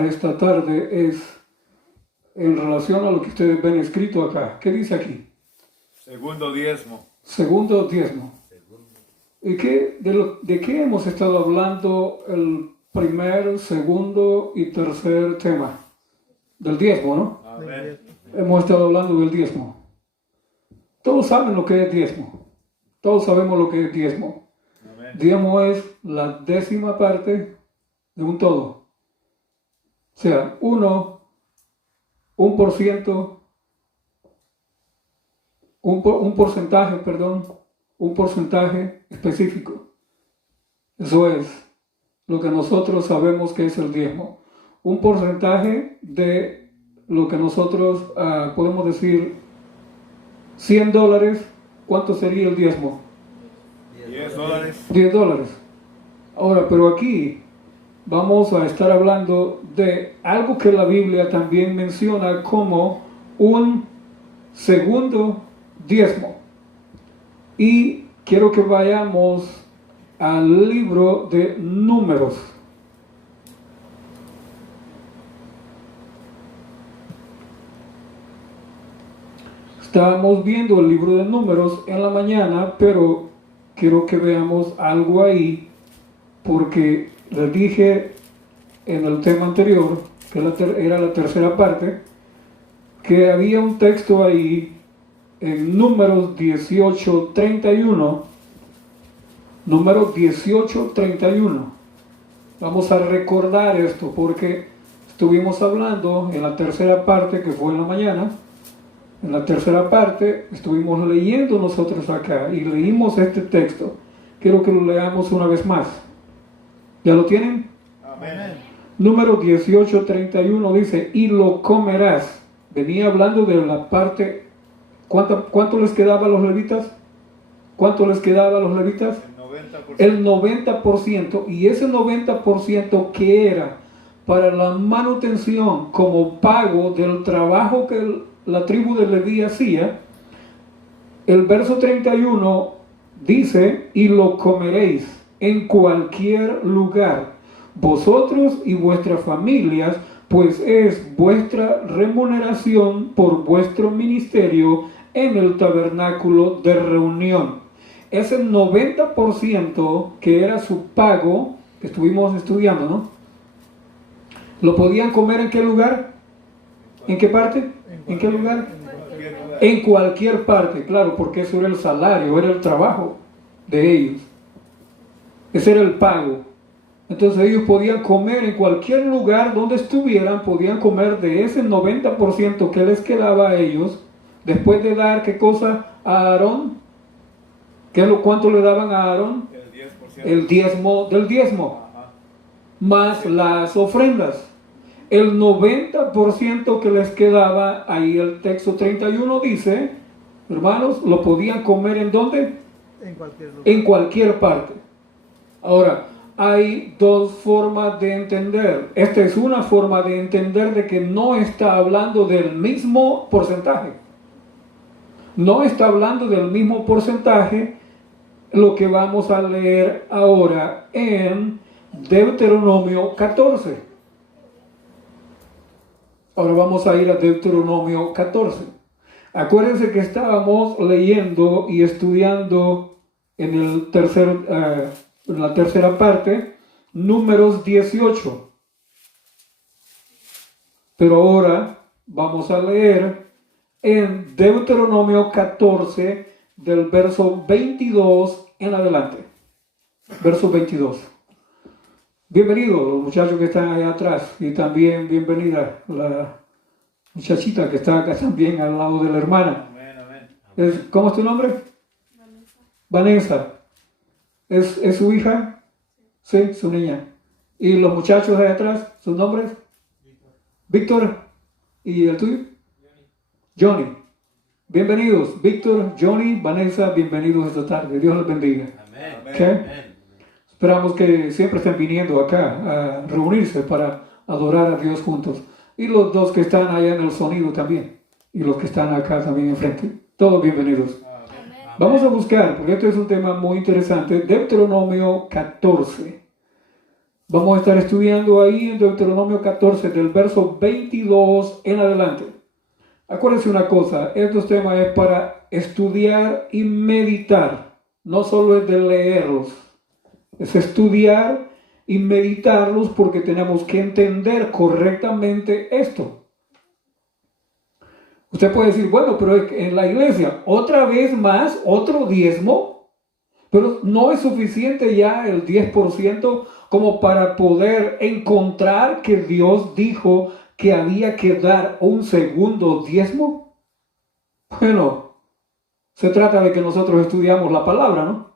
esta tarde es en relación a lo que ustedes ven escrito acá. ¿Qué dice aquí? Segundo diezmo. Segundo diezmo. ¿Y de qué hemos estado hablando el primer, segundo y tercer tema? Del diezmo, ¿no? Amén. Hemos estado hablando del diezmo. Todos saben lo que es diezmo. Todos sabemos lo que es diezmo. Amén. Diezmo es la 10ª parte de un todo. O sea, 1%, un porcentaje específico. Eso es lo que nosotros sabemos que es el diezmo. Un porcentaje de lo que nosotros podemos decir $100. ¿Cuánto sería el diezmo? $10. $10. Ahora, pero aquí vamos a estar hablando de algo que la Biblia también menciona como un segundo diezmo. Y quiero que vayamos al libro de Números. Estábamos viendo el libro de Números en la mañana, pero quiero que veamos algo ahí, porque les dije en el tema anterior, que era la tercera parte, que había un texto ahí en Números 18:31. Números 18:31. Vamos a recordar esto porque estuvimos hablando en la tercera parte, que fue en la mañana. En la tercera parte estuvimos leyendo nosotros acá y leímos este texto. Quiero que lo leamos una vez más. ¿Ya lo tienen? Amén. Número 18:31 dice, y lo comerás. Venía hablando de la parte, ¿cuánto les quedaba a los levitas? ¿Cuánto les quedaba a los levitas? El 90%. El 90%, y ese 90% que era para la manutención como pago del trabajo que la tribu de Leví hacía. El verso 31 dice, y lo comeréis en cualquier lugar, vosotros y vuestras familias, pues es vuestra remuneración por vuestro ministerio en el tabernáculo de reunión. Ese 90% que era su pago, que estuvimos estudiando, ¿no? ¿Lo podían comer en qué lugar? ¿En qué parte? ¿En qué lugar? En cualquier parte, claro, porque eso era el salario, era el trabajo de ellos. Ese era el pago. Entonces ellos podían comer en cualquier lugar donde estuvieran, podían comer de ese 90% que les quedaba a ellos, después de dar, ¿qué cosa? A Aarón. ¿Cuánto le daban a Aarón? El 10%. El diezmo del diezmo, Ajá. más las ofrendas. El 90% que les quedaba, ahí el texto 31 dice, hermanos, lo podían comer ¿en dónde? En cualquier lugar. En cualquier parte. Ahora, hay dos formas de entender. Esta es una forma de entender de que no está hablando del mismo porcentaje. No está hablando del mismo porcentaje lo que vamos a leer ahora en Deuteronomio 14. Ahora vamos a ir a Deuteronomio 14. Acuérdense que estábamos leyendo y estudiando en la tercera parte, Números 18. Pero ahora vamos a leer en Deuteronomio 14, del verso 22 en adelante. Verso 22. Bienvenidos los muchachos que están allá atrás, y también bienvenida la muchachita que está acá también al lado de la hermana. Amén, amén. ¿Cómo es tu nombre? Vanessa. ¿Es su hija? Sí, su niña. ¿Y los muchachos allá atrás, sus nombres? Víctor. ¿Y el tuyo? Johnny. Bienvenidos, Víctor, Johnny, Vanessa, bienvenidos esta tarde. Dios les bendiga. Amén. ¿Okay? Amén. Esperamos que siempre estén viniendo acá a reunirse para adorar a Dios juntos. Y los dos que están allá en el sonido también. Y los que están acá también enfrente. Todos bienvenidos. Amén. Vamos a buscar, porque esto es un tema muy interesante, Deuteronomio 14. Vamos a estar estudiando ahí en Deuteronomio 14, del verso 22 en adelante. Acuérdense una cosa, estos temas es para estudiar y meditar, no solo es de leerlos, es estudiar y meditarlos porque tenemos que entender correctamente esto. Usted puede decir, bueno, pero en la iglesia, otra vez más, otro diezmo, pero no es suficiente ya el 10% como para poder encontrar que Dios dijo que había que dar un segundo diezmo. Bueno, se trata de que nosotros estudiamos la palabra, ¿no?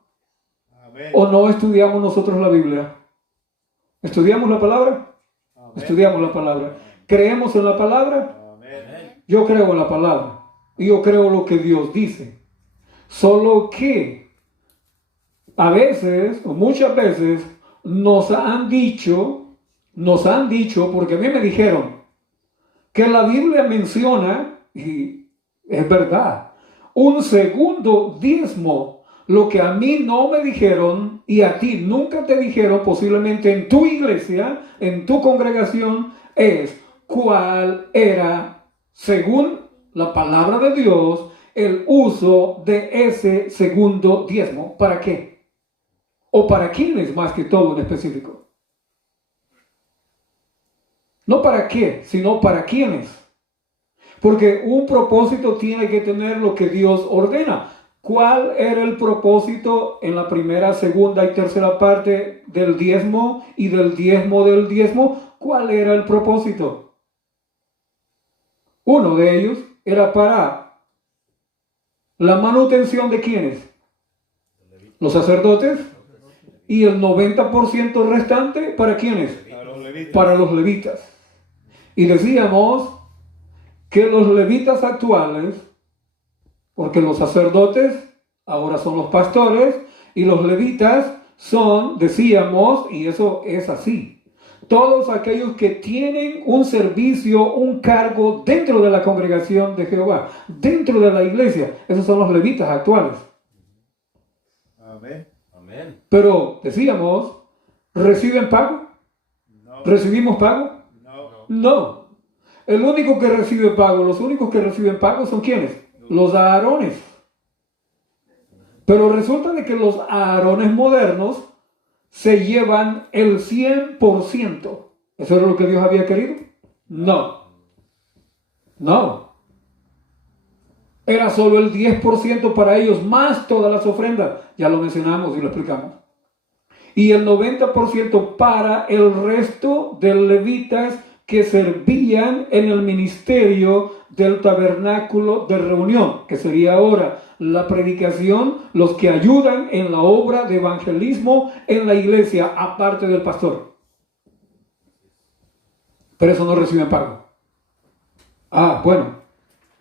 Amén. ¿O no estudiamos nosotros la Biblia? ¿Estudiamos la palabra? Amén. Estudiamos la palabra. ¿Creemos en la palabra? Amén. Yo creo en la palabra. Y yo creo lo que Dios dice. Solo que a veces, o muchas veces, nos han dicho, porque a mí me dijeron que la Biblia menciona, y es verdad, un segundo diezmo. Lo que a mí no me dijeron y a ti nunca te dijeron, posiblemente en tu iglesia, en tu congregación, es cuál era, según la palabra de Dios, el uso de ese segundo diezmo. ¿Para qué? ¿O para quiénes más que todo en específico? No para qué, sino para quiénes. Porque un propósito tiene que tener lo que Dios ordena. ¿Cuál era el propósito en la primera, segunda y tercera parte del diezmo y del diezmo del diezmo? ¿Cuál era el propósito? Uno de ellos era para la manutención de ¿quiénes? Los sacerdotes. Y el 90% restante, ¿para quiénes? Para los levitas. Para los levitas. Y decíamos que los levitas actuales, porque los sacerdotes ahora son los pastores, y los levitas son, decíamos, y eso es así, todos aquellos que tienen un servicio, un cargo dentro de la congregación de Jehová, dentro de la iglesia, esos son los levitas actuales. Amén. Amén. Pero decíamos, ¿reciben pago? No. ¿Recibimos pago? No. No. El único que recibe pago, los únicos que reciben pago son ¿quiénes? Los Aarones. Pero resulta de que los Aarones modernos se llevan el 100%. ¿Eso era lo que Dios había querido? No. No. Era solo el 10% para ellos, más todas las ofrendas. Ya lo mencionamos y lo explicamos. Y el 90% para el resto de levitas que servían en el ministerio del tabernáculo de reunión, que sería ahora la predicación, los que ayudan en la obra de evangelismo en la iglesia, aparte del pastor. Pero eso no reciben pago. Bueno,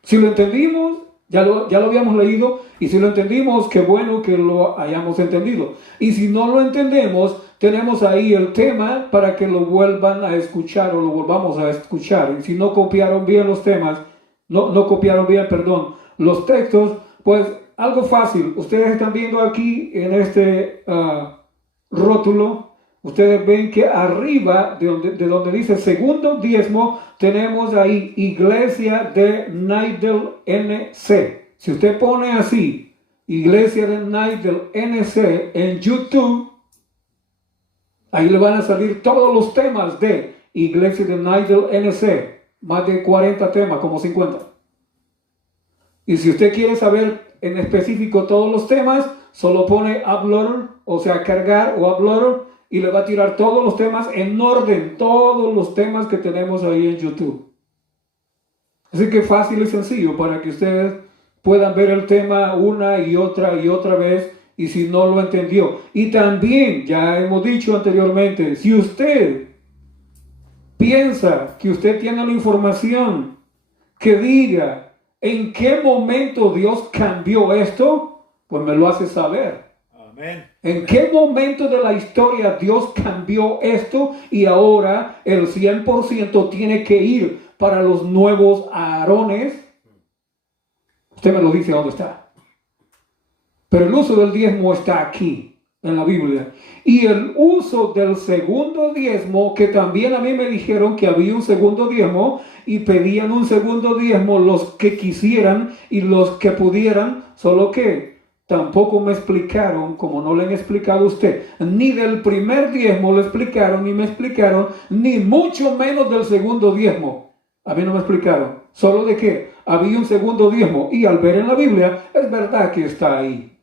si lo entendimos, ya lo habíamos leído, y si lo entendimos, qué bueno que lo hayamos entendido. Y si no lo entendemos, tenemos ahí el tema para que lo vuelvan a escuchar o lo volvamos a escuchar. Y si no copiaron bien los temas, no copiaron bien, perdón, los textos, pues algo fácil. Ustedes están viendo aquí en este rótulo, ustedes ven que arriba de donde dice segundo diezmo, tenemos ahí Iglesia de Nidel NC. Si usted pone así, Iglesia de Nidel NC en YouTube, ahí le van a salir todos los temas de Iglesia de Nidel NC. Más de 40 temas, como 50. Y si usted quiere saber en específico todos los temas, solo pone Uploader, o sea, cargar o Uploader, y le va a tirar todos los temas en orden, todos los temas que tenemos ahí en YouTube. Así que fácil y sencillo para que ustedes puedan ver el tema una y otra vez, y si no lo entendió. Y también, ya hemos dicho anteriormente, si usted piensa que usted tiene la información que diga en qué momento Dios cambió esto, pues me lo hace saber. Amén. ¿En qué momento de la historia Dios cambió esto y ahora el 100% tiene que ir para los nuevos Aarones? Usted me lo dice dónde está. Pero el uso del diezmo está aquí. en la Biblia. Y el uso del segundo diezmo, que también a mí me dijeron que había un segundo diezmo y pedían un segundo diezmo los que quisieran y los que pudieran, solo que tampoco me explicaron, como no le han explicado a usted, ni del primer diezmo le explicaron, ni me explicaron, ni mucho menos del segundo diezmo. A mí no me explicaron, solo de que había un segundo diezmo y al ver en la Biblia es verdad que está ahí.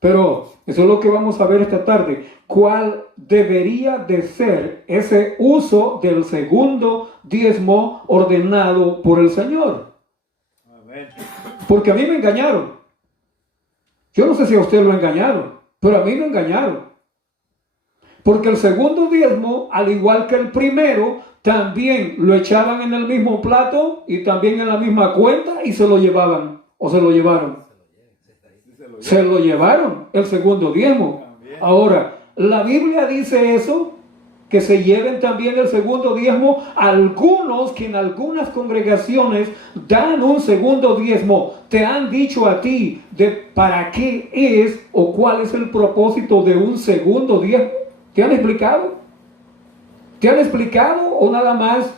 Pero eso es lo que vamos a ver esta tarde. ¿Cuál debería de ser ese uso del segundo diezmo ordenado por el Señor? Amén. Porque a mí me engañaron. Yo no sé si a usted lo engañaron, pero a mí me engañaron. Porque el segundo diezmo, al igual que el primero, también lo echaban en el mismo plato y también en la misma cuenta y se lo llevaban o se lo llevaron. Se lo llevaron el segundo diezmo. Ahora, la Biblia dice eso, que se lleven también el segundo diezmo. Algunos que en algunas congregaciones dan un segundo diezmo, te han dicho a ti de para qué es o cuál es el propósito de un segundo diezmo. ¿Te han explicado? ¿Te han explicado o nada más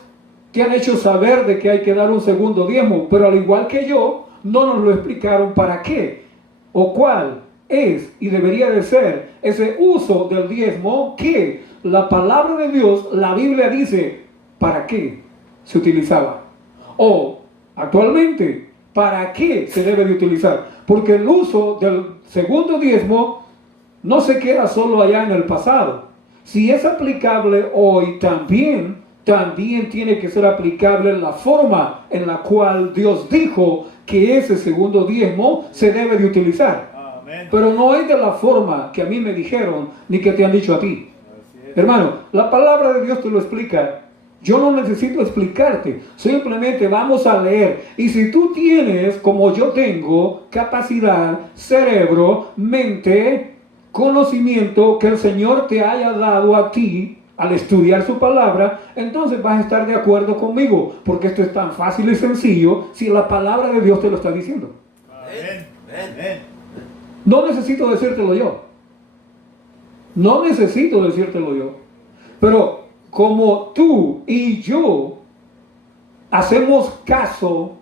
te han hecho saber de que hay que dar un segundo diezmo? Pero al igual que yo, no nos lo explicaron para qué o cuál es y debería de ser ese uso del diezmo que la palabra de Dios, la Biblia dice para qué se utilizaba. O actualmente, ¿para qué se debe de utilizar? Porque el uso del segundo diezmo no se queda solo allá en el pasado. Si es aplicable hoy también tiene que ser aplicable la forma en la cual Dios dijo que ese segundo diezmo se debe de utilizar. Amén. Pero no es de la forma que a mí me dijeron ni que te han dicho a ti. Hermano, la palabra de Dios te lo explica. Yo no necesito explicarte, simplemente vamos a leer. Y si tú tienes, como yo tengo, capacidad, cerebro, mente, conocimiento que el Señor te haya dado a ti al estudiar su palabra, entonces vas a estar de acuerdo conmigo, porque esto es tan fácil y sencillo si la palabra de Dios te lo está diciendo. Amén. Amén. No necesito decírtelo yo. No necesito decírtelo yo. Pero como tú y yo hacemos caso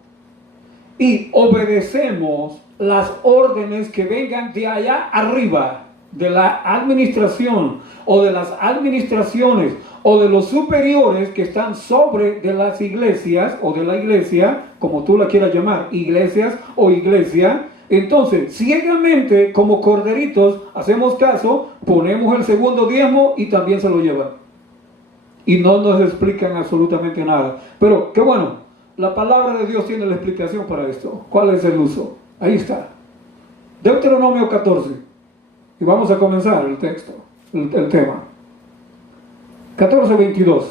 y obedecemos las órdenes que vengan de allá arriba, de la administración o de las administraciones o de los superiores que están sobre de las iglesias o de la iglesia, como tú la quieras llamar, iglesias o iglesia, entonces ciegamente como corderitos hacemos caso, ponemos el segundo diezmo y también se lo llevan. Y no nos explican absolutamente nada. Pero qué bueno, la palabra de Dios tiene la explicación para esto. ¿Cuál es el uso? Ahí está. Deuteronomio 14. Y vamos a comenzar el texto, el tema. 14:22.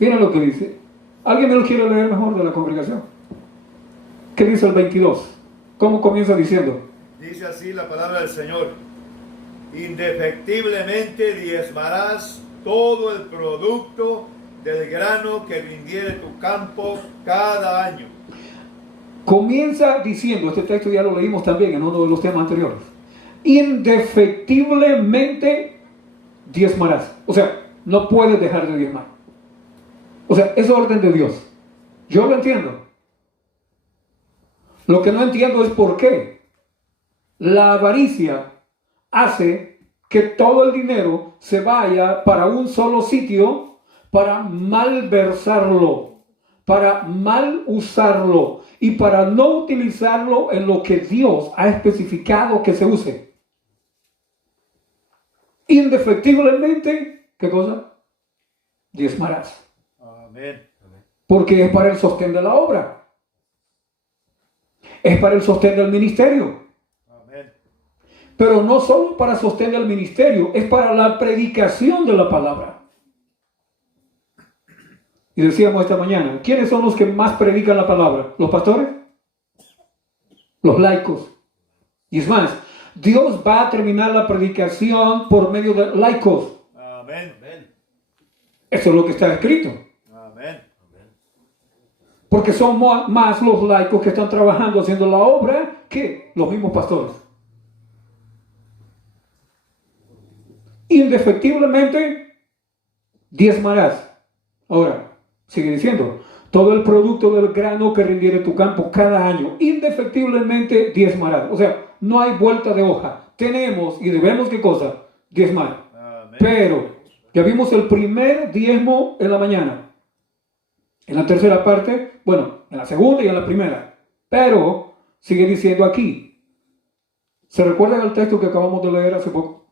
Miren lo que dice. ¿Alguien me lo quiere leer mejor de la congregación? ¿Qué dice el 22? ¿Cómo comienza diciendo? Dice así la palabra del Señor: indefectiblemente diezmarás todo el producto del grano que rindiere tu campo cada año. Comienza diciendo, este texto ya lo leímos también en uno de los temas anteriores, indefectiblemente diezmarás. O sea, no puedes dejar de diezmar. O sea, es orden de Dios. Yo lo entiendo. Lo que no entiendo es por qué la avaricia hace que todo el dinero se vaya para un solo sitio para malversarlo, para mal usarlo y para no utilizarlo en lo que Dios ha especificado que se use. Indefectiblemente, ¿qué cosa? Diezmarás. Amén. Porque es para el sostén de la obra. Es para el sostén del ministerio. Amén. Pero no solo para sostén del ministerio, es para la predicación de la palabra. Y decíamos esta mañana, ¿quiénes son los que más predican la palabra? ¿Los pastores? Los laicos. Y es más, Dios va a terminar la predicación por medio de laicos. Amén. Eso es lo que está escrito. Amén. Porque son más los laicos que están trabajando haciendo la obra que los mismos pastores. indefectiblemente diezmarás. Ahora, sigue diciendo, todo el producto del grano que rindiere tu campo cada año, indefectiblemente diezmarás. O sea, no hay vuelta de hoja. Tenemos y debemos, ¿qué cosa? Diezmar. Amén. Pero, ya vimos el primer diezmo en la mañana. En la tercera parte, bueno, en la segunda y en la primera. Pero, sigue diciendo aquí. ¿Se recuerdan el texto que acabamos de leer hace poco?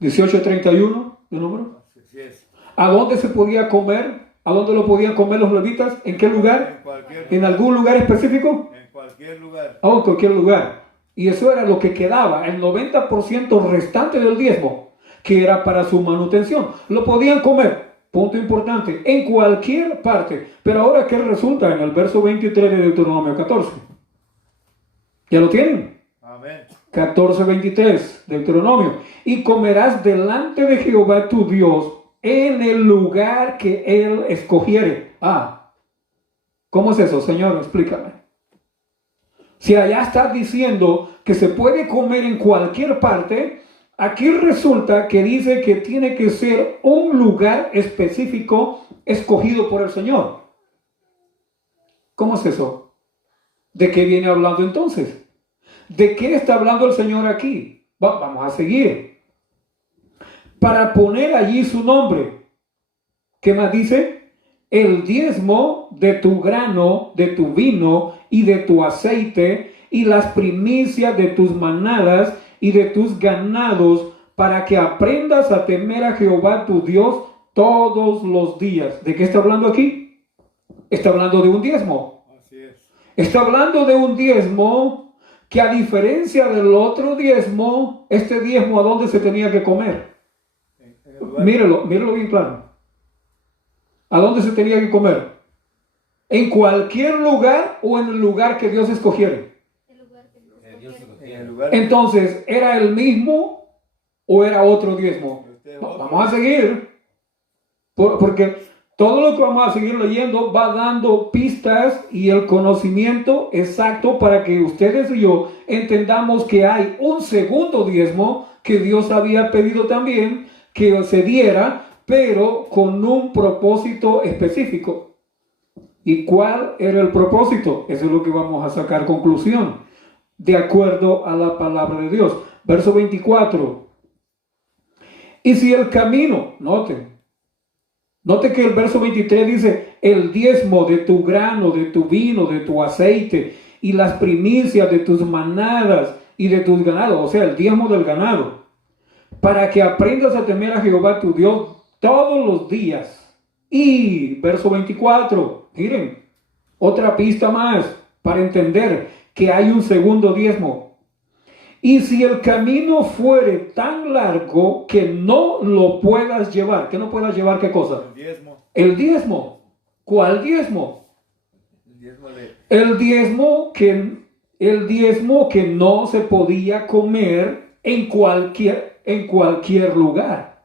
18:31, ¿de número? Así es. ¿A dónde se podía comer? ¿A dónde lo podían comer los levitas? ¿En qué lugar? En cualquier ¿En algún lugar específico? En cualquier lugar. En cualquier lugar. Y eso era lo que quedaba, el 90% restante del diezmo, que era para su manutención. Lo podían comer, punto importante, en cualquier parte. Pero ahora, ¿qué resulta en el verso 23 de Deuteronomio 14? ¿Ya lo tienen? Amén. 14:23, Deuteronomio. Y comerás delante de Jehová tu Dios en el lugar que Él escogiere. ¿Cómo es eso, Señor? Explícame. Si allá está diciendo que se puede comer en cualquier parte, aquí resulta que dice que tiene que ser un lugar específico escogido por el Señor. ¿Cómo es eso? ¿De qué viene hablando entonces? ¿De qué está hablando el Señor aquí? Vamos a seguir. Para poner allí su nombre. ¿Qué más dice? El diezmo de tu grano, de tu vino y de tu aceite y las primicias de tus manadas y de tus ganados, para que aprendas a temer a Jehová tu Dios todos los días. ¿De qué está hablando aquí? Está hablando de un diezmo. Así es. Está hablando de un diezmo que, a diferencia del otro diezmo, este diezmo, ¿a dónde se tenía que comer? Míralo bien claro. ¿A dónde se tenía que comer? ¿En cualquier lugar o en el lugar que Dios escogiere? En el lugar. Entonces, ¿era el mismo o era otro diezmo? Vamos a seguir. Porque todo lo que vamos a seguir leyendo va dando pistas y el conocimiento exacto para que ustedes y yo entendamos que hay un segundo diezmo que Dios había pedido también que se diera, pero con un propósito específico. ¿Y cuál era el propósito? Eso es lo que vamos a sacar conclusión, de acuerdo a la palabra de Dios. Verso 24. Y si el camino, note que el verso 23 dice, el diezmo de tu grano, de tu vino, de tu aceite, y las primicias de tus manadas y de tus ganados, o sea, el diezmo del ganado, para que aprendas a temer a Jehová tu Dios todos los días. Y verso 24, miren, otra pista más para entender que hay un segundo diezmo. Y si el camino fuere tan largo que no lo puedas llevar, que no puedas llevar, ¿qué cosa? El diezmo. El diezmo. ¿Cuál diezmo? El diezmo que no se podía comer en cualquier lugar.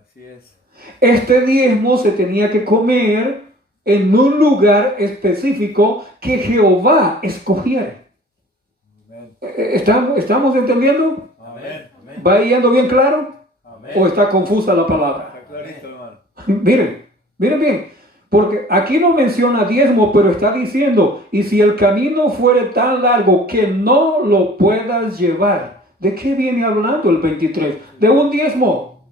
Así es. Este diezmo se tenía que comer en un lugar específico que Jehová escogiera. ¿Estamos entendiendo? Amén. Amén. ¿Va yendo bien claro? Amén. ¿O está confusa la palabra? Está clarito, hermano. Miren bien, porque aquí no menciona diezmo, pero está diciendo, y si el camino fuere tan largo que no lo puedas llevar. ¿De qué viene hablando el 23? De un diezmo.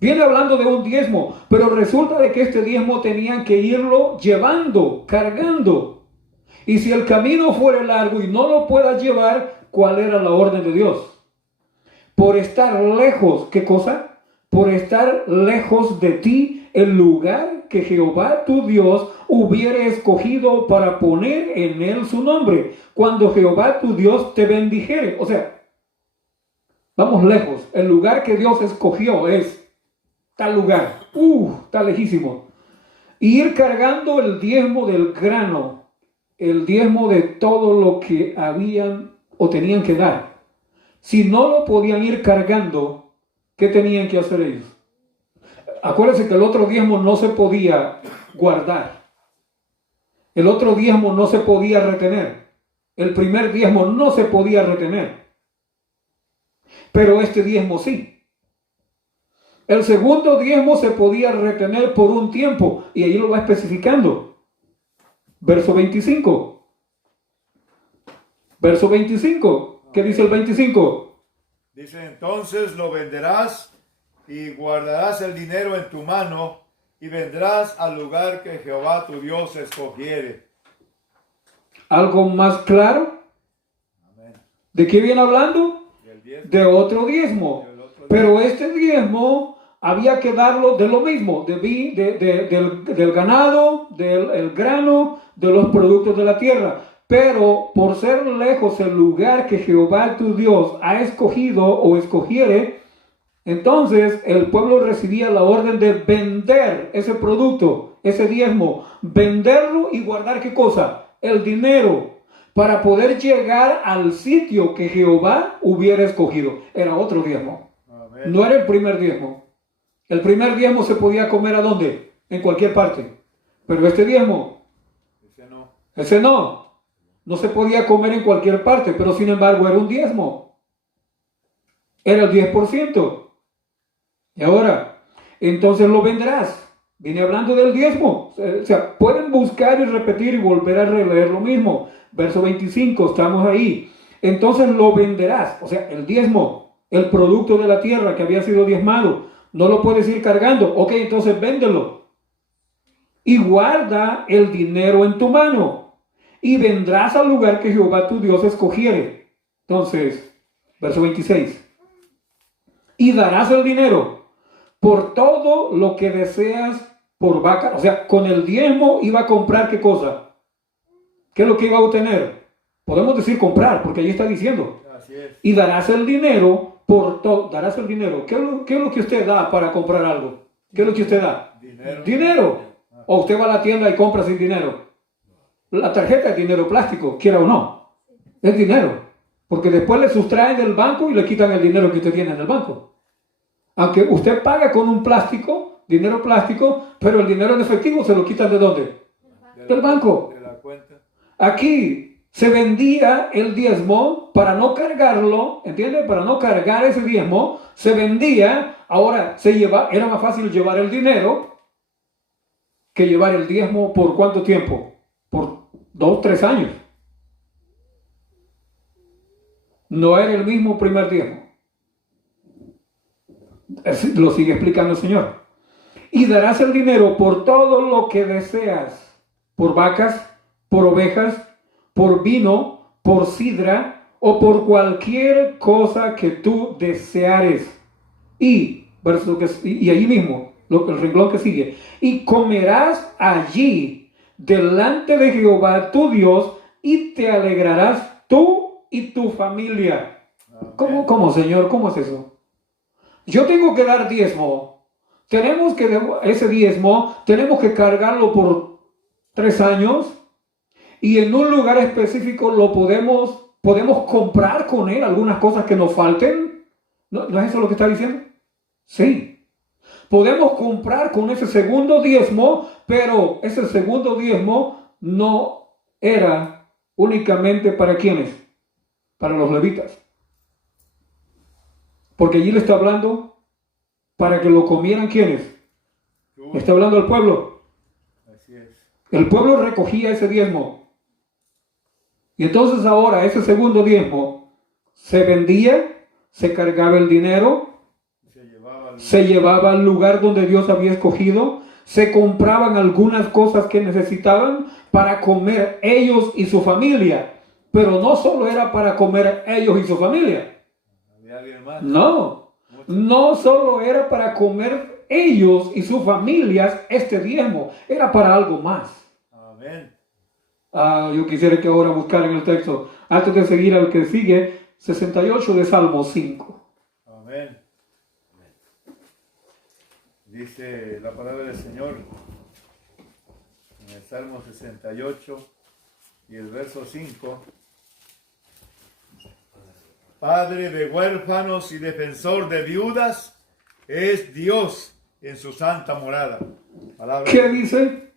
Viene hablando de un diezmo, pero resulta de que este diezmo tenían que irlo llevando, cargando. Y si el camino fuera largo y no lo puedas llevar, ¿cuál era la orden de Dios? Por estar lejos, ¿qué cosa? Por estar lejos de ti, el lugar que Jehová tu Dios hubiera escogido para poner en él su nombre, cuando Jehová tu Dios te bendijere. O sea, vamos lejos. El lugar que Dios escogió es tal lugar, está lejísimo. Y ir cargando el diezmo del grano, el diezmo de todo lo que habían o tenían que dar. Si no lo podían ir cargando, ¿qué tenían que hacer ellos? Acuérdense que el otro diezmo no se podía guardar. El otro diezmo no se podía retener. El primer diezmo no se podía retener. Pero este diezmo sí. El segundo diezmo se podía retener por un tiempo, y ahí lo va especificando. Verso 25. Verso 25. ¿Qué dice el 25? Dice, entonces lo venderás y guardarás el dinero en tu mano y vendrás al lugar que Jehová tu Dios escogiere. ¿Algo más claro? Amén. ¿De qué viene hablando? Del diezmo. De otro diezmo. Pero este diezmo había que darlo de lo mismo, del ganado, del grano, de los productos de la tierra. Pero por ser lejos el lugar que Jehová tu Dios ha escogido o escogiere, entonces el pueblo recibía la orden de vender ese producto, ese diezmo, venderlo y guardar ¿qué cosa? El dinero, para poder llegar al sitio que Jehová hubiera escogido. Era otro diezmo. Amén. No era el primer diezmo. El primer diezmo se podía comer ¿a dónde? En cualquier parte. Pero este diezmo, ese no se podía comer en cualquier parte, pero sin embargo era un diezmo. Era el 10%. Y ahora, entonces lo venderás. Viene hablando del diezmo. O sea, pueden buscar y repetir y volver a releer lo mismo. Verso 25, estamos ahí. Entonces lo venderás. O sea, el diezmo, el producto de la tierra que había sido diezmado. No lo puedes ir cargando. Ok, entonces véndelo. Y guarda el dinero en tu mano. Y vendrás al lugar que Jehová tu Dios escogiere. Entonces, verso 26. Y darás el dinero por todo lo que deseas por vaca. O sea, con el diezmo iba a comprar ¿qué cosa? ¿Qué es lo que iba a obtener? Podemos decir comprar, porque ahí está diciendo. Así es. Y darás el dinero por todo. Darás el dinero. ¿Qué es lo que usted da para comprar algo? ¿Qué es lo que usted da? Dinero. Dinero. O usted va a la tienda y compra sin dinero. La tarjeta es dinero plástico, quiera o no. Es dinero. Porque después le sustraen del banco y le quitan el dinero que usted tiene en el banco. Aunque usted paga con un plástico, dinero plástico, pero el dinero en efectivo se lo quitan ¿de dónde? Del banco. De la cuenta. Aquí se vendía el diezmo para no cargarlo, ¿entiende? Para no cargar ese diezmo, se vendía, ahora era más fácil llevar el dinero que llevar el diezmo ¿por cuánto tiempo? Por 2, 3 años. No era el mismo primer diezmo. Lo sigue explicando el Señor. Y darás el dinero por todo lo que deseas, por vacas, por ovejas, por vino, por sidra, o por cualquier cosa que tú deseares. Y ahí mismo, el renglón que sigue. Y comerás allí, delante de Jehová tu Dios, y te alegrarás tú y tu familia. ¿Cómo, Señor? ¿Cómo es eso? Yo tengo que dar diezmo. Ese diezmo tenemos que cargarlo por 3 años y en un lugar específico lo podemos comprar con él algunas cosas que nos falten. ¿No es eso lo que está diciendo? Sí. Podemos comprar con ese segundo diezmo, pero ese segundo diezmo no era únicamente para ¿quiénes? Para los levitas. Porque allí le está hablando para que lo comieran ¿quiénes? Le está hablando al pueblo. Así es. El pueblo recogía ese diezmo. Y entonces ahora ese segundo diezmo se vendía, se cargaba el dinero, se llevaba al lugar donde Dios había escogido, se compraban algunas cosas que necesitaban para comer ellos y su familia. Pero no solo era para comer ellos y su familia. No solo era para comer ellos y sus familias este diezmo, era para algo más. Amén. Yo quisiera que ahora buscaran el texto, antes de seguir al que sigue, 68 de Salmo 5. Amén. Dice la palabra del Señor en el Salmo 68 y el verso 5. Padre de huérfanos y defensor de viudas es Dios en su santa morada. ¿Qué dice?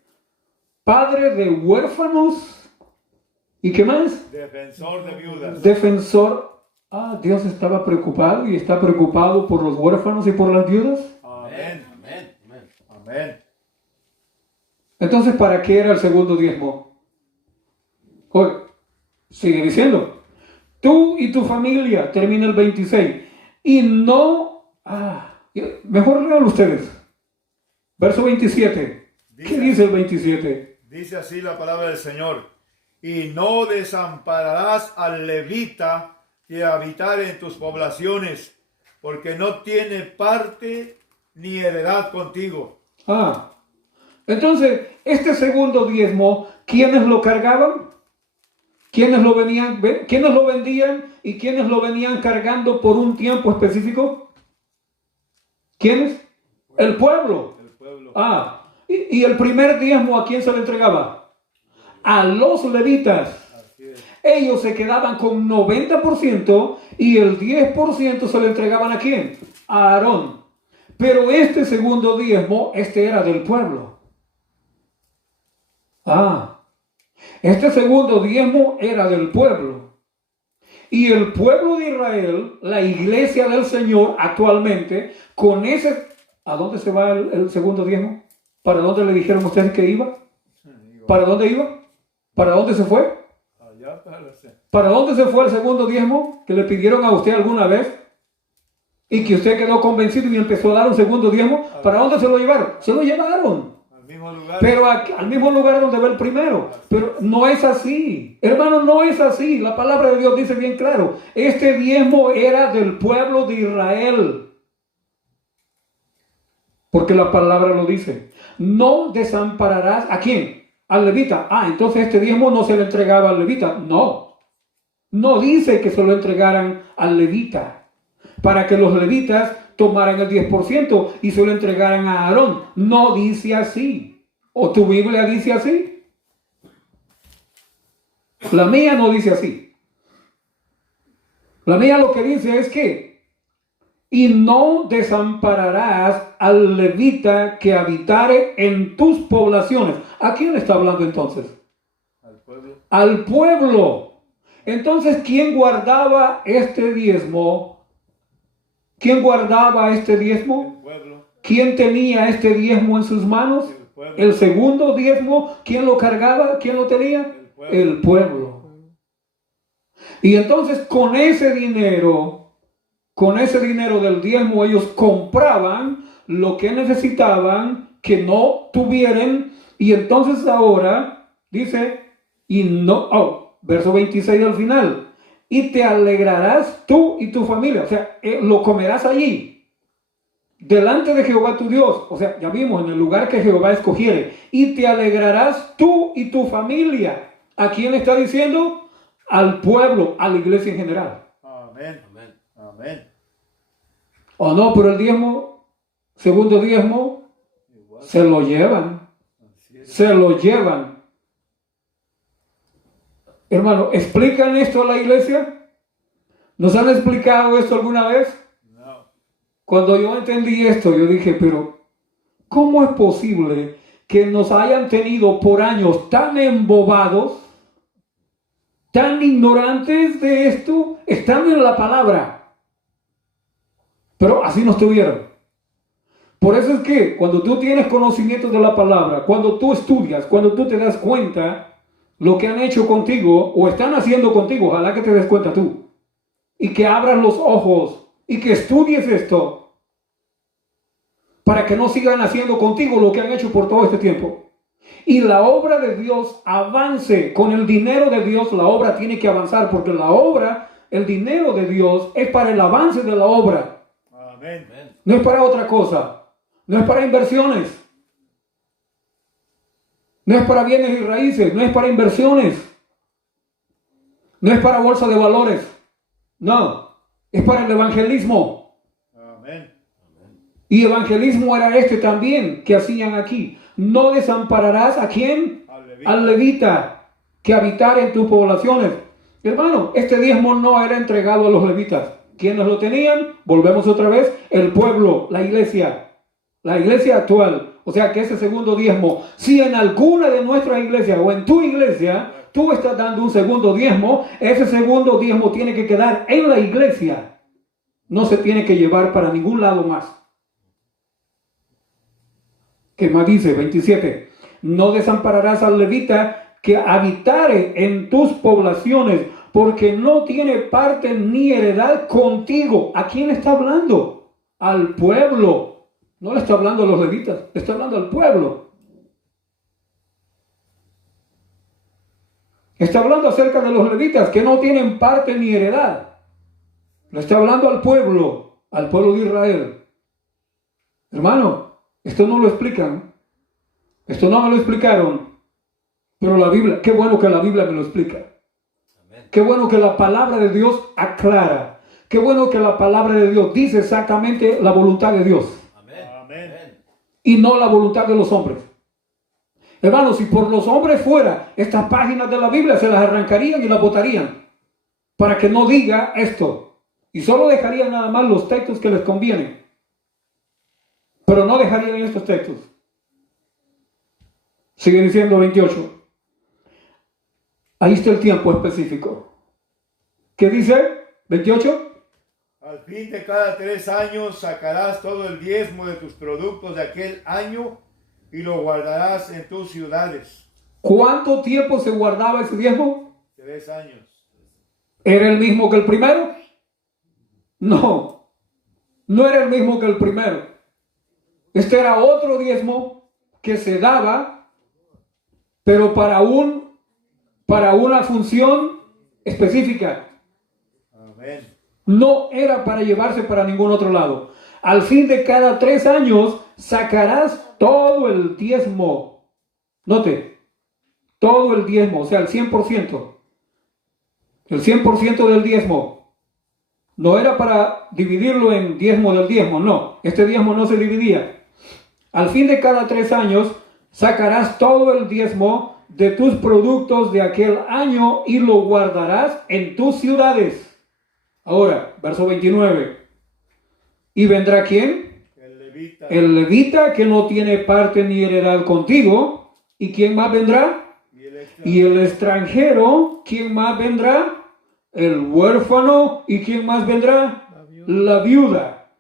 Padre de huérfanos y ¿qué más? Defensor de viudas. Defensor. Dios estaba preocupado y está preocupado por los huérfanos y por las viudas. Amén. Entonces, ¿para qué era el segundo diezmo? Oye, sigue diciendo, tú y tu familia, termina el 26, y no, mejor lean ustedes, verso 27, ¿qué dice el 27? Dice así la palabra del Señor: y no desampararás al levita que habitare en tus poblaciones, porque no tiene parte ni heredad contigo. Entonces, este segundo diezmo, ¿quiénes lo cargaban? ¿Quiénes lo vendían y quiénes lo venían cargando por un tiempo específico? ¿Quiénes? El pueblo. ¿Y el primer diezmo a quién se le entregaba? A los levitas. Ellos se quedaban con 90% y el 10% se le entregaban ¿a quién? A Aarón. Pero este segundo diezmo, este era del pueblo. Este segundo diezmo era del pueblo. Y el pueblo de Israel, la iglesia del Señor actualmente, con ese... ¿A dónde se va el segundo diezmo? ¿Para dónde le dijeron ustedes que iba? ¿Para dónde iba? ¿Para dónde se fue? ¿Para dónde se fue el segundo diezmo que le pidieron a usted alguna vez? Y que usted quedó convencido y empezó a dar un segundo diezmo. ¿Para dónde se lo llevaron? Se lo llevaron. Pero al mismo lugar donde va el primero. Pero no es así. Hermano, no es así. La palabra de Dios dice bien claro. Este diezmo era del pueblo de Israel. Porque la palabra lo dice. No desampararás. ¿A quién? Al levita. Entonces este diezmo no se le entregaba al levita. No. No dice que se lo entregaran al levita. Para que los levitas tomaran el 10% y se lo entregaran a Aarón. No dice así. ¿O tu Biblia dice así? La mía no dice así. La mía lo que dice es que y no desampararás al levita que habitare en tus poblaciones. ¿A quién está hablando entonces? Al pueblo. Al pueblo. Entonces, ¿quién guardaba este diezmo? ¿Quién guardaba este diezmo? El pueblo. ¿Quién tenía este diezmo en sus manos? El segundo diezmo, ¿quién lo cargaba? ¿Quién lo tenía? El pueblo. Y entonces con ese dinero del diezmo, ellos compraban lo que necesitaban que no tuvieran. Y entonces ahora dice, verso 26 al final, y te alegrarás tú y tu familia. O sea, lo comerás allí. Delante de Jehová tu Dios, o sea, ya vimos, en el lugar que Jehová escogiere, y te alegrarás tú y tu familia. ¿A quién le está diciendo? Al pueblo, a la iglesia en general. Amén. Amén. Amén. O no, pero el diezmo, segundo diezmo, se lo llevan. Se lo llevan. Hermano, ¿explican esto a la iglesia? ¿Nos han explicado esto alguna vez? Cuando yo entendí esto, yo dije, pero ¿cómo es posible que nos hayan tenido por años tan embobados, tan ignorantes de esto, estando en la palabra? Pero así nos tuvieron. Por eso es que cuando tú tienes conocimiento de la palabra, cuando tú estudias, cuando tú te das cuenta lo que han hecho contigo o están haciendo contigo, ojalá que te des cuenta tú y que abras los ojos y que estudies esto para que no sigan haciendo contigo lo que han hecho por todo este tiempo. Y la obra de Dios avance. Con el dinero de Dios la obra tiene que avanzar, porque la obra, el dinero de Dios es para el avance de la obra. Amén. No es para otra cosa. No es para inversiones. No es para bienes y raíces. No es para inversiones. No es para bolsa de valores. No. Es para el evangelismo. Amén. Y evangelismo era este también que hacían aquí. No desampararás ¿a quién? Al levita que habitare en tus poblaciones. Hermano, este diezmo no era entregado a los levitas. ¿Quiénes lo tenían? Volvemos otra vez. El pueblo, la iglesia actual. O sea que ese segundo diezmo, si en alguna de nuestras iglesias o en tu iglesia tú estás dando un segundo diezmo, ese segundo diezmo tiene que quedar en la iglesia. No se tiene que llevar para ningún lado más. ¿Qué más dice? 27. no desampararás al levita que habitare en tus poblaciones, porque no tiene parte ni heredad contigo. ¿A quién está hablando? Al pueblo. No le está hablando a los levitas, le está hablando al pueblo. Está hablando acerca de los levitas que no tienen parte ni heredad. Le está hablando al pueblo de Israel. Hermano, esto no lo explican. Esto no me lo explicaron. Pero la Biblia, qué bueno que la Biblia me lo explica. Amén. Qué bueno que la palabra de Dios aclara. Qué bueno que la palabra de Dios dice exactamente la voluntad de Dios. Amén. Amén. Y no la voluntad de los hombres. Hermanos, si por los hombres fuera, estas páginas de la Biblia se las arrancarían y las botarían para que no diga esto. Y solo dejarían nada más los textos que les convienen. Pero no dejarían estos textos. Sigue diciendo 28. Ahí está el tiempo específico. ¿Qué dice? 28. Al fin de cada 3 años sacarás todo el diezmo de tus productos de aquel año y lo guardarás en tus ciudades. ¿Cuánto tiempo se guardaba ese diezmo? 3 años. ¿Era el mismo que el primero? No, no era el mismo que el primero. Este era otro diezmo que se daba, pero para una función específica. Amén. No era para llevarse para ningún otro lado. Al fin de cada 3 años sacarás todo el diezmo. Note, todo el diezmo, o sea, el 100%. El 100% del diezmo. No era para dividirlo en diezmo del diezmo, no. Este diezmo no se dividía. Al fin de cada 3 años sacarás todo el diezmo de tus productos de aquel año y lo guardarás en tus ciudades. Ahora, verso 29. ¿Y vendrá quién? El levita que no tiene parte ni heredad contigo. ¿Y quién más vendrá? Y el extranjero. ¿Quién más vendrá? El huérfano. ¿Y quién más vendrá? La viuda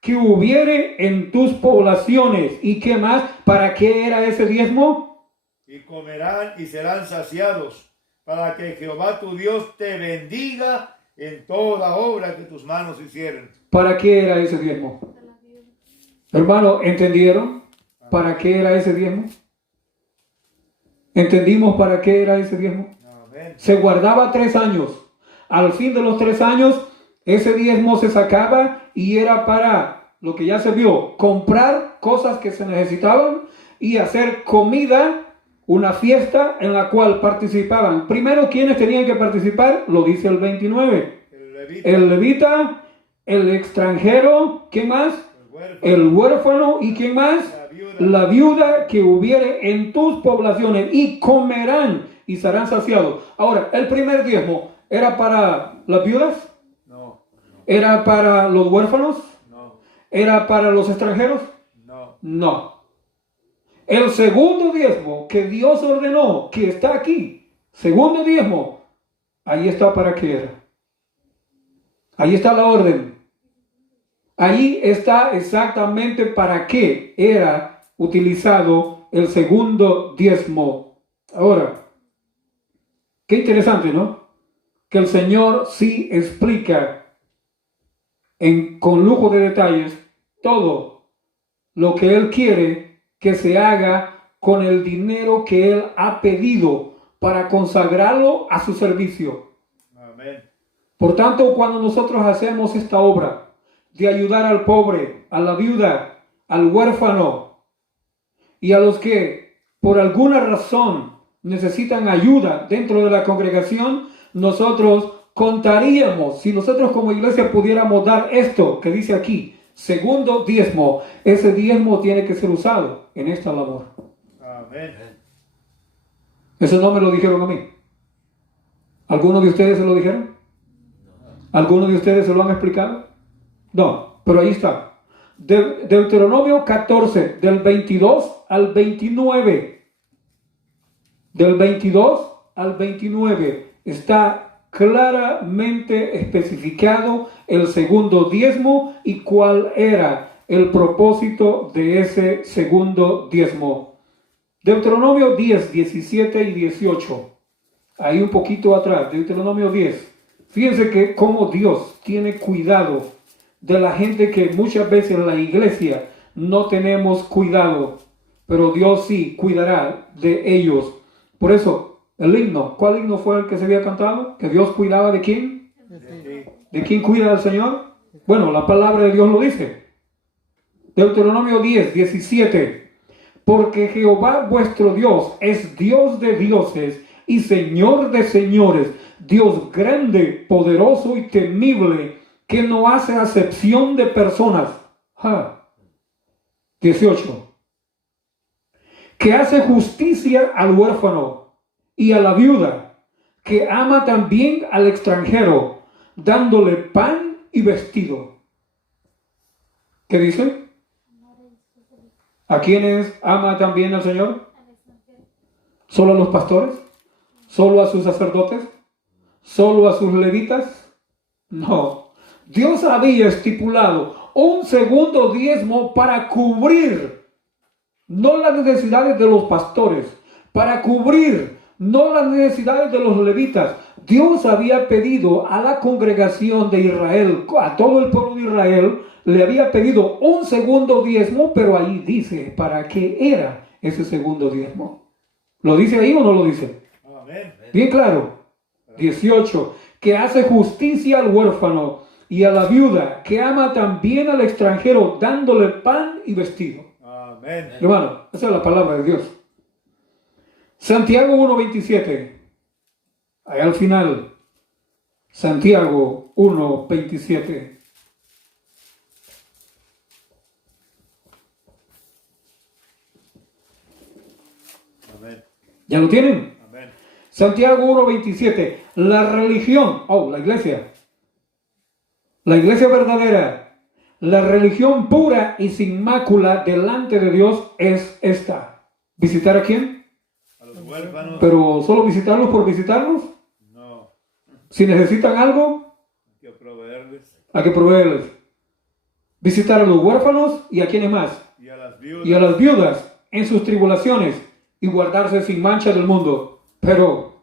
que hubiere en tus poblaciones. ¿Y qué más? ¿Para qué era ese diezmo? Y comerán y serán saciados, para que Jehová tu Dios te bendiga en toda obra que tus manos hicieren. ¿Para qué era ese diezmo? Hermano, ¿entendieron para qué era ese diezmo? ¿Entendimos para qué era ese diezmo? Amén. Se guardaba 3 años. Al fin de los 3 años, ese diezmo se sacaba y era para lo que ya se vio, comprar cosas que se necesitaban y hacer comida, una fiesta en la cual participaban. Primero, ¿quiénes tenían que participar? Lo dice el 29. El levita, el extranjero, ¿quién más? El huérfano, ¿y quién más? La viuda que hubiere en tus poblaciones, y comerán y serán saciados. Ahora, el primer diezmo, ¿era para las viudas? No. ¿Era para los huérfanos? No. ¿Era para los extranjeros? No. No. El segundo diezmo que Dios ordenó, que está aquí, segundo diezmo, ahí está para qué era. Ahí está la orden. Ahí está exactamente para qué era utilizado el segundo diezmo. Ahora, qué interesante, ¿no? Que el Señor sí explica con lujo de detalles todo lo que Él quiere que se haga con el dinero que Él ha pedido para consagrarlo a su servicio. Amén. Por tanto, cuando nosotros hacemos esta obra de ayudar al pobre, a la viuda, al huérfano y a los que por alguna razón necesitan ayuda dentro de la congregación, nosotros contaríamos, si nosotros como iglesia pudiéramos dar esto que dice aquí, segundo diezmo, ese diezmo tiene que ser usado en esta labor. Amén. Eso no me lo dijeron a mí. ¿Algunos de ustedes se lo dijeron? ¿Algunos de ustedes se lo han explicado? No, pero ahí está. Deuteronomio 14, del 22 al 29. Del 22 al 29 está claramente especificado el segundo diezmo y cuál era el propósito de ese segundo diezmo. Deuteronomio 10, 17 y 18. Ahí un poquito atrás, Deuteronomio 10. Fíjense que cómo Dios tiene cuidado de la gente que muchas veces en la iglesia no tenemos cuidado, pero Dios sí cuidará de ellos. Por eso, el himno, ¿cuál himno fue el que se había cantado? ¿Que Dios cuidaba de quién? ¿De quién cuida al Señor? Bueno, la palabra de Dios lo dice. Deuteronomio 10, 17. Porque Jehová vuestro Dios es Dios de dioses y Señor de señores, Dios grande, poderoso y temible, que no hace acepción de personas. 18. Que hace justicia al huérfano y a la viuda, que ama también al extranjero, dándole pan y vestido. ¿Qué dice? ¿A quiénes ama también el Señor? ¿Solo a los pastores? ¿Solo a sus sacerdotes? ¿Solo a sus levitas? No. Dios había estipulado un segundo diezmo para cubrir no las necesidades de los pastores, para cubrir no las necesidades de los levitas. Dios había pedido a la congregación de Israel, a todo el pueblo de Israel, le había pedido un segundo diezmo, pero ahí dice para qué era ese segundo diezmo. ¿Lo dice ahí o no lo dice? Amén. Bien claro. 18. Que hace justicia al huérfano y a la viuda, que ama también al extranjero, dándole pan y vestido. Amén. Hermano, esa es la palabra de Dios. Santiago 1:27. Ahí al final. Santiago 1:27. Amén. ¿Ya lo tienen? Amén. Santiago 1:27. La religión, la iglesia. La iglesia verdadera, la religión pura y sin mácula delante de Dios es esta. ¿Visitar a quién? A los huérfanos. ¿Pero solo visitarlos por visitarlos? No. Si necesitan algo, Hay que proveerles. hay que proveerles. Visitar a los huérfanos y a quienes más. Y a las viudas. Y a las viudas en sus tribulaciones y guardarse sin mancha del mundo. Pero,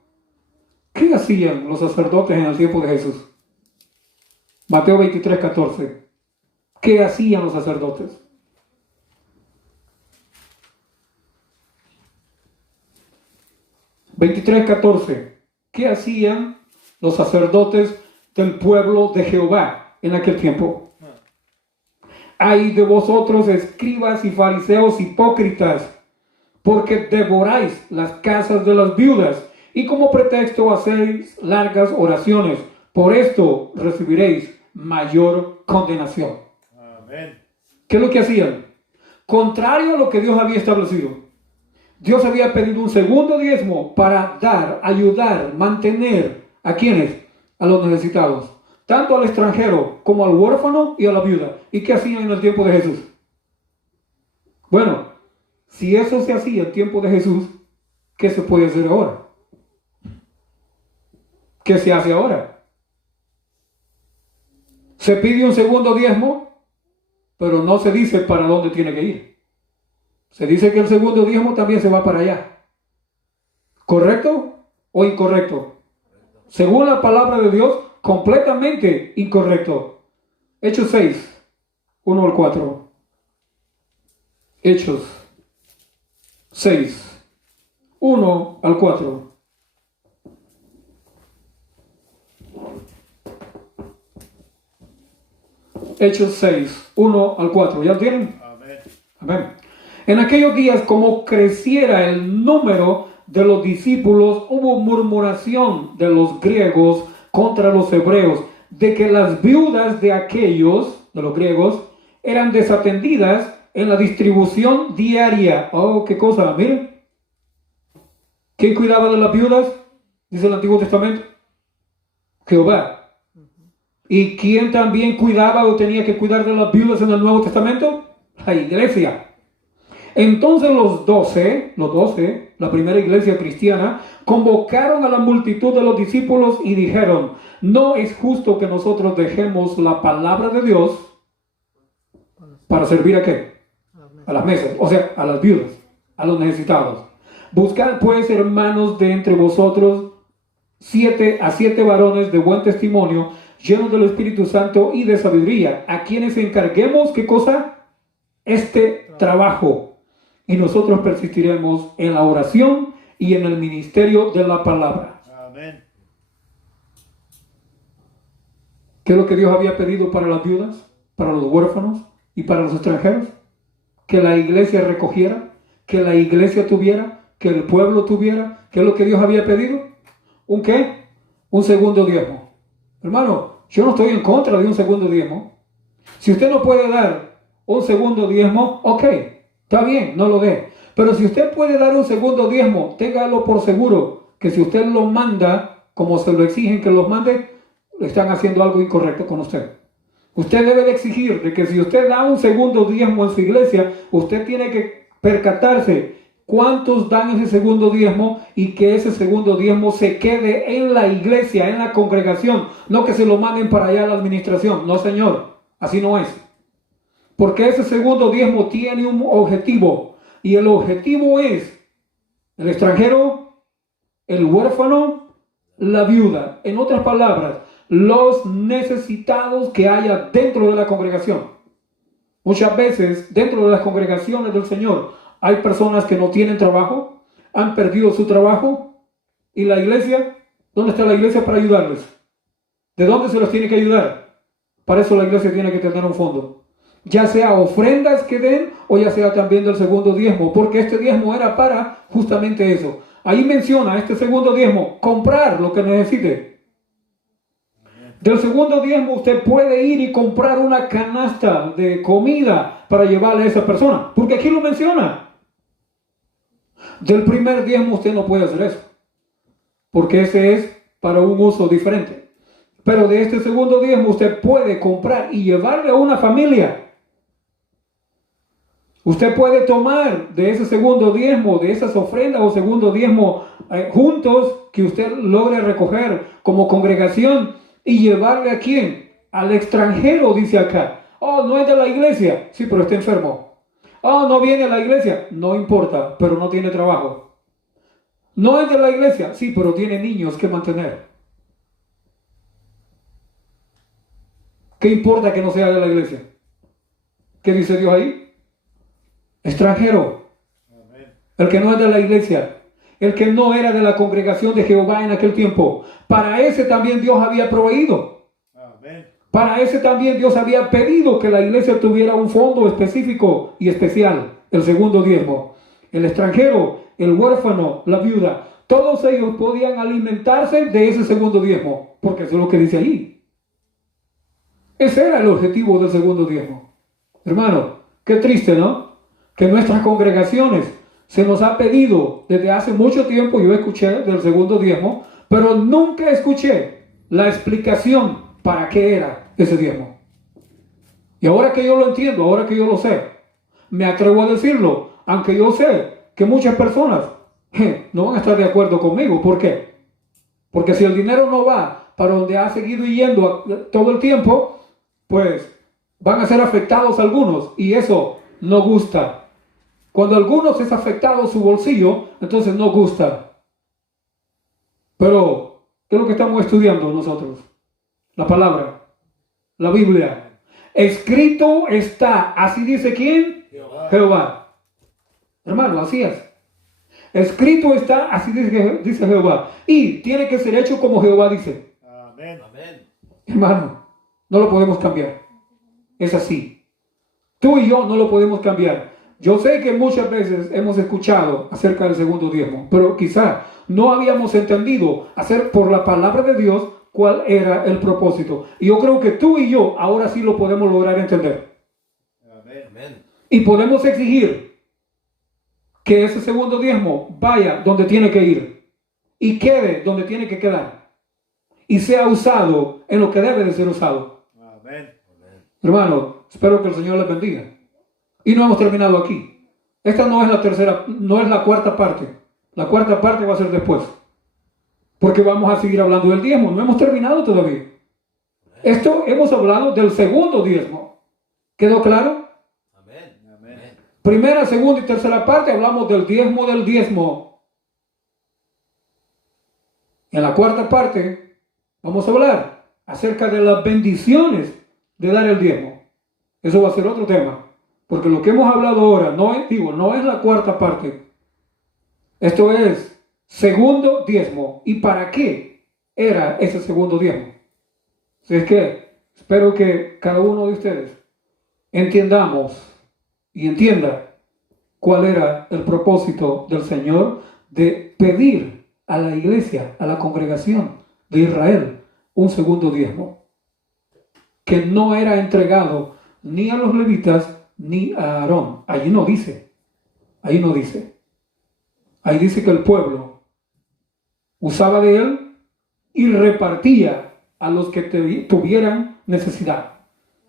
¿qué hacían los sacerdotes en el tiempo de Jesús? Mateo 23:14. ¿Qué hacían los sacerdotes? (23:14) ¿Qué hacían los sacerdotes del pueblo de Jehová en aquel tiempo? Ay de vosotros, escribas y fariseos hipócritas, porque devoráis las casas de las viudas y como pretexto hacéis largas oraciones. Por esto recibiréis mayor condenación. Amén. ¿Qué es lo que hacían? Contrario a lo que Dios había establecido. Dios había pedido un segundo diezmo para dar, ayudar, mantener ¿a quiénes? A los necesitados. Tanto al extranjero como al huérfano y a la viuda. ¿Y qué hacían en el tiempo de Jesús? Bueno, si eso se hacía en el tiempo de Jesús, ¿qué se puede hacer ahora? ¿Qué se hace ahora? Se pide un segundo diezmo, pero no se dice para dónde tiene que ir. Se dice que el segundo diezmo también se va para allá. ¿Correcto o incorrecto? Según la palabra de Dios, completamente incorrecto. Hechos 6, 1 al 4. Hechos 6, 1 al 4. Hechos 6, 1 al 4. ¿Ya lo tienen? Amén. Amén. En aquellos días, como creciera el número de los discípulos, hubo murmuración de los griegos contra los hebreos, de que las viudas de aquellos, de los griegos, eran desatendidas en la distribución diaria. Oh, qué cosa, miren. ¿Quién cuidaba de las viudas? Dice el Antiguo Testamento. Jehová. ¿Y quién también cuidaba o tenía que cuidar de las viudas en el Nuevo Testamento? La iglesia. Entonces los 12, la primera iglesia cristiana, convocaron a la multitud de los discípulos y dijeron: no es justo que nosotros dejemos la palabra de Dios para servir a qué? A las mesas, o sea, a las viudas, a los necesitados. Buscad pues, hermanos, de entre vosotros 7 varones de buen testimonio, llenos del Espíritu Santo y de sabiduría, a quienes encarguemos, ¿qué cosa? Este trabajo. Y nosotros persistiremos en la oración y en el ministerio de la palabra. Amén. ¿Qué es lo que Dios había pedido para las viudas, para los huérfanos y para los extranjeros? Que la iglesia recogiera, que la iglesia tuviera, que el pueblo tuviera. ¿Qué es lo que Dios había pedido? ¿Un qué? Un segundo diezmo. Hermano, yo no estoy en contra de un segundo diezmo. Si usted no puede dar un segundo diezmo, ok, está bien, no lo dé. Pero si usted puede dar un segundo diezmo, téngalo por seguro que si usted lo manda, como se lo exigen que los mande, están haciendo algo incorrecto con usted. Usted debe de exigir de que si usted da un segundo diezmo en su iglesia, usted tiene que percatarse cuántos dan ese segundo diezmo y que ese segundo diezmo se quede en la iglesia, en la congregación, no que se lo manden para allá a la administración. No, señor, así no es. Porque ese segundo diezmo tiene un objetivo, y el objetivo es el extranjero, el huérfano, la viuda. En otras palabras, los necesitados que haya dentro de la congregación. Muchas veces dentro de las congregaciones del Señor hay personas que no tienen trabajo, han perdido su trabajo, y la iglesia, ¿dónde está la iglesia para ayudarles? ¿De dónde se los tiene que ayudar? Para eso la iglesia tiene que tener un fondo, ya sea ofrendas que den o ya sea también del segundo diezmo, porque este diezmo era para justamente eso. Ahí menciona este segundo diezmo, comprar lo que necesite. Del segundo diezmo usted puede ir y comprar una canasta de comida para llevarle a esa persona, porque aquí lo menciona. Del primer diezmo usted no puede hacer eso, porque ese es para un uso diferente. Pero de este segundo diezmo usted puede comprar y llevarle a una familia. Usted puede tomar de ese segundo diezmo, de esas ofrendas o segundo diezmo juntos que usted logre recoger como congregación y llevarle ¿a quién? Al extranjero, dice acá. Oh, no es de la iglesia. Sí, pero está enfermo. Oh, no viene a la iglesia. No importa, pero no tiene trabajo. No es de la iglesia. Sí, pero tiene niños que mantener. ¿Qué importa que no sea de la iglesia? ¿Qué dice Dios ahí? Extranjero, el que no es de la iglesia, el que no era de la congregación de Jehová en aquel tiempo. Para ese también Dios había proveído. Amén. Para ese también Dios había pedido que la iglesia tuviera un fondo específico y especial, el segundo diezmo. El extranjero, el huérfano, la viuda, todos ellos podían alimentarse de ese segundo diezmo, porque eso es lo que dice ahí. Ese era el objetivo del segundo diezmo. Hermano, qué triste, ¿no? Que en nuestras congregaciones se nos ha pedido desde hace mucho tiempo. Yo escuché del segundo diezmo, pero nunca escuché la explicación para qué era ese diezmo. Y ahora que yo lo entiendo, ahora que yo lo sé, me atrevo a decirlo, aunque yo sé que muchas personas no van a estar de acuerdo conmigo. ¿Por qué? Porque si el dinero no va para donde ha seguido yendo todo el tiempo, pues van a ser afectados algunos, y eso no gusta. Cuando algunos es afectado su bolsillo, entonces no gusta. Pero, ¿qué es lo que estamos estudiando nosotros? La palabra, la Biblia. Escrito está, así dice ¿quién? Jehová. Hermano, así es. Escrito está, así dice Jehová. Y tiene que ser hecho como Jehová dice. Amén. Hermano, no lo podemos cambiar. Es así. Tú y yo no lo podemos cambiar. Yo sé que muchas veces hemos escuchado acerca del segundo diezmo, pero quizá no habíamos entendido por la palabra de Dios cuál era el propósito. Y yo creo que tú y yo ahora sí lo podemos lograr entender. Amén. Y podemos exigir que ese segundo diezmo vaya donde tiene que ir y quede donde tiene que quedar y sea usado en lo que debe de ser usado. Amén. Hermano, espero que el Señor les bendiga. Y no hemos terminado aquí. Esta no es la tercera, no es la cuarta parte. La cuarta parte va a ser después, porque vamos a seguir hablando del diezmo. No hemos terminado todavía. Esto hemos hablado del segundo diezmo. ¿Quedó claro? Amén. Primera, segunda y tercera parte hablamos del diezmo del diezmo. En la cuarta parte vamos a hablar acerca de las bendiciones de dar el diezmo. Eso va a ser otro tema, porque lo que hemos hablado ahora no es la cuarta parte. Esto es segundo diezmo. ¿Y para qué era ese segundo diezmo? Así es que espero que cada uno de ustedes entendamos y entienda cuál era el propósito del Señor de pedir a la iglesia, a la congregación de Israel, un segundo diezmo, que no era entregado ni a los levitas ni a Aarón. Allí no dice. Ahí dice que el pueblo usaba de él y repartía a los que tuvieran necesidad.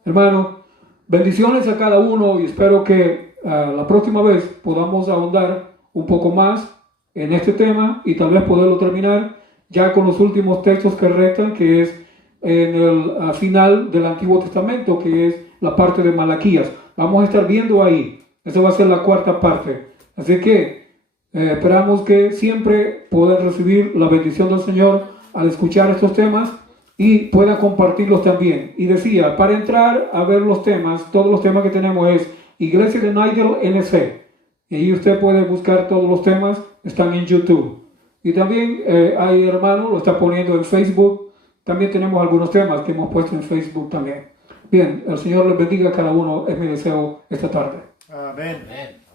Hermano, bendiciones a cada uno y espero que la próxima vez podamos ahondar un poco más en este tema y tal vez poderlo terminar ya con los últimos textos que restan, que es en el final del Antiguo Testamento, que es la parte de Malaquías. Vamos a estar viendo ahí. Esa va a ser la cuarta parte. Así que esperamos que siempre puedan recibir la bendición del Señor al escuchar estos temas y puedan compartirlos también. Y decía, para entrar a ver los temas, todos los temas que tenemos es Iglesia de Nigel NC. Y ahí usted puede buscar todos los temas, están en YouTube. Y también hay hermano, lo está poniendo en Facebook. También tenemos algunos temas que hemos puesto en Facebook también. Bien, el Señor les bendiga a cada uno, es mi deseo esta tarde. Amén. Amén.